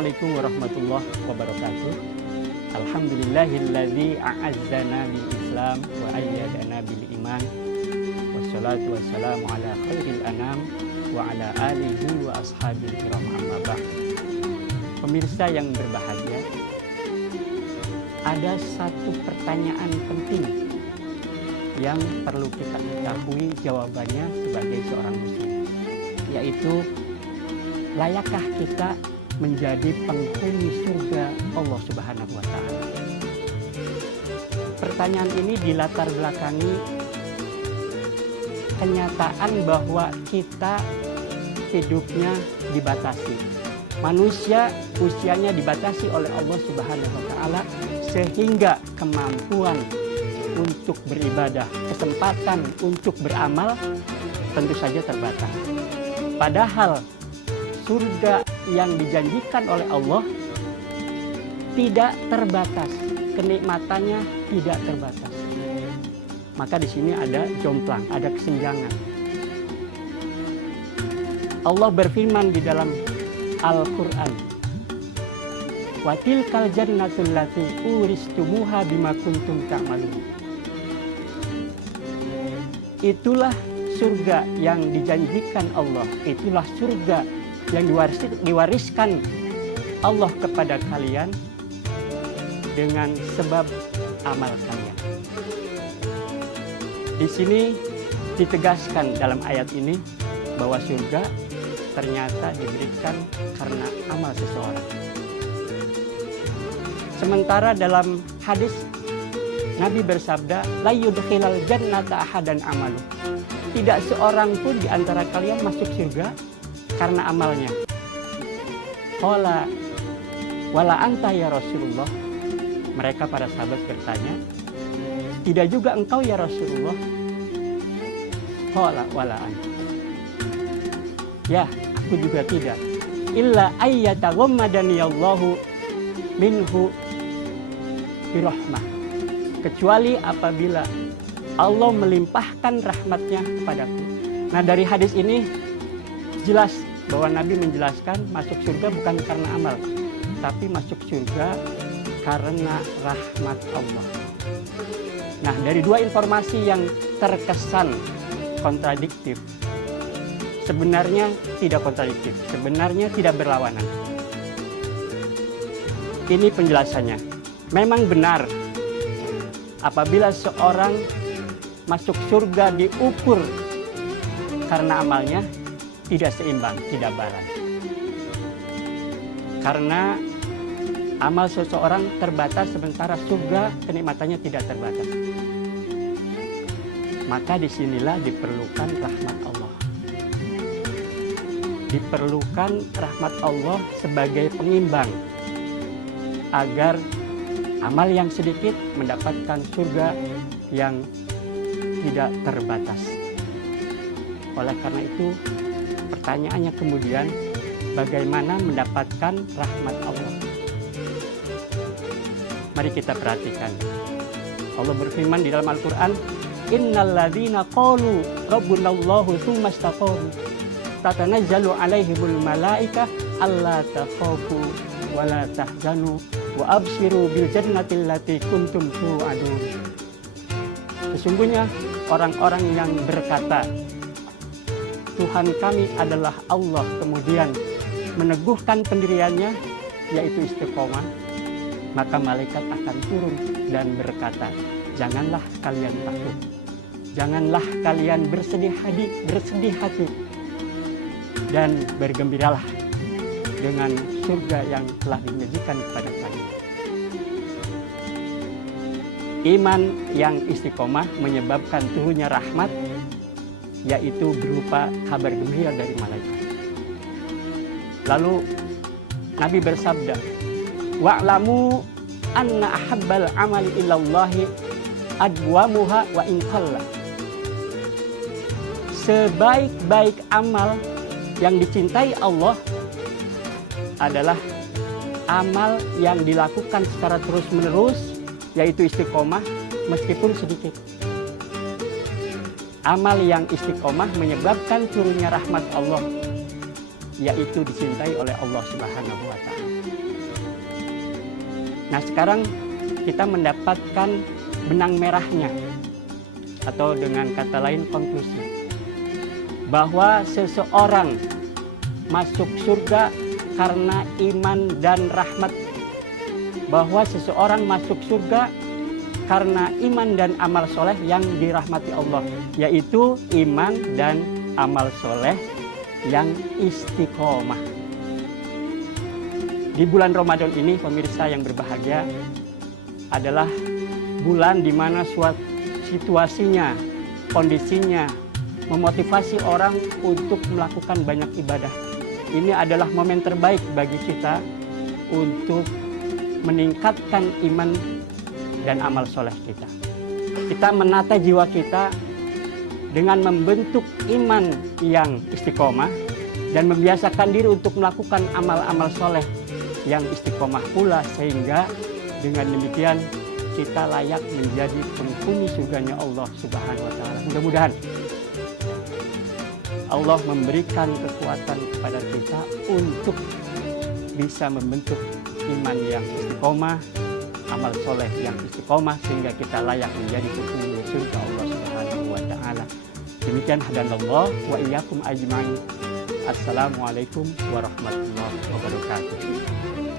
Assalamualaikum warahmatullahi wabarakatuh. Alhamdulillahilladzi a'azzana bil Islam wa ayyadana bil iman. Wassalatu wassalamu ala khairil anam wa ala alihi wa ashabil kiram amma ba'd. Pemirsa yang berbahagia, ada satu pertanyaan penting yang perlu kita ketahui jawabannya sebagai seorang muslim, yaitu layakkah kita menjadi penghuni surga Allah Subhanahu wa Ta'ala? Pertanyaan ini dilatar belakangi kenyataan bahwa kita hidupnya dibatasi. Manusia usianya dibatasi oleh Allah Subhanahu wa Ta'ala, sehingga kemampuan untuk beribadah, kesempatan untuk beramal tentu saja terbatas. Padahal surga yang dijanjikan oleh Allah tidak terbatas, kenikmatannya tidak terbatas. Maka di sini ada jomplang, ada kesenjangan. Allah berfirman di dalam Al-Quran, "Wa tilkal jannatul lati uristumuha bima kuntum ta'malun." Itulah surga yang dijanjikan Allah, itulah surga yang diwariskan Allah kepada kalian dengan sebab amal kalian. Di sini ditegaskan dalam ayat ini bahwa surga ternyata diberikan karena amal seseorang. Sementara dalam hadis Nabi bersabda, "La yudkhilal jannata ahadan amalu." Tidak seorang pun di antara kalian masuk surga karena amalnya. Qala wala anta ya Rasulullah. Mereka para sahabat bertanya, tidak juga engkau ya Rasulullah? Qala wala anta. Ya, aku juga tidak. Illa ayyataghammadani Allahu minhu birahmah. Kecuali apabila Allah melimpahkan rahmatnya kepadaku. Nah, dari hadis ini jelas bahwa Nabi menjelaskan masuk surga bukan karena amal, tapi masuk surga karena rahmat Allah. Nah, dari dua informasi yang terkesan kontradiktif, sebenarnya tidak kontradiktif, sebenarnya tidak berlawanan. Ini penjelasannya. Memang benar apabila seorang masuk surga diukur karena amalnya, tidak seimbang, tidak balance. Karena amal seseorang terbatas, sementara surga kenikmatannya tidak terbatas. Maka disinilah diperlukan rahmat Allah. Diperlukan rahmat Allah sebagai pengimbang agar amal yang sedikit mendapatkan surga yang tidak terbatas. Oleh karena itu, pertanyaannya kemudian, bagaimana mendapatkan rahmat Allah? Mari kita perhatikan. Allah berfirman di dalam Al-Quran, "Innal ladzina qalu rabbunallahu tsumma istaqamu tatanazzalu alaihimul malaikah alla takhafu wa la tahzanu wa abshiru bil jannatil lati kuntum tu'adun." Sesungguhnya orang-orang yang berkata, Tuhan kami adalah Allah, kemudian meneguhkan pendiriannya, yaitu istiqomah, maka malaikat akan turun dan berkata, janganlah kalian takut, janganlah kalian bersedih hati, dan bergembiralah dengan surga yang telah dijanjikan kepada kalian. Iman yang istiqomah menyebabkan turunnya rahmat, yaitu berupa kabar gembira dari malaikat. Lalu Nabi bersabda, "Wa'lamu anna ahabbal amali ilallahi adwamuha wa in qalla." Sebaik-baik amal yang dicintai Allah adalah amal yang dilakukan secara terus-menerus, yaitu istiqomah meskipun sedikit. Amal yang istiqomah menyebabkan turunnya rahmat Allah, yaitu dicintai oleh Allah Subhanahu wa Ta'ala. Nah, sekarang kita mendapatkan benang merahnya, atau dengan kata lain konklusi, bahwa seseorang masuk surga karena iman dan rahmat, bahwa seseorang masuk surga karena iman dan amal soleh yang dirahmati Allah, yaitu iman dan amal soleh yang istiqomah. Di bulan Ramadan ini, pemirsa yang berbahagia, adalah bulan di mana suatu situasinya, kondisinya memotivasi orang untuk melakukan banyak ibadah. Ini adalah momen terbaik bagi kita untuk meningkatkan iman dan amal soleh kita. Kita menata jiwa kita dengan membentuk iman yang istiqomah dan membiasakan diri untuk melakukan amal-amal soleh yang istiqomah pula, sehingga dengan demikian kita layak menjadi penghuni surganya Allah Subhanahu wa Ta'ala. Mudah-mudahan Allah memberikan kekuatan kepada kita untuk bisa membentuk iman yang istiqomah, amal soleh yang istiqomah, sehingga kita layak menjadi penghuni surga Allah Subhanahu wa Ta'ala. Demikian hadanallah wa iyyakum ajma'in. Assalamualaikum warahmatullahi wabarakatuh.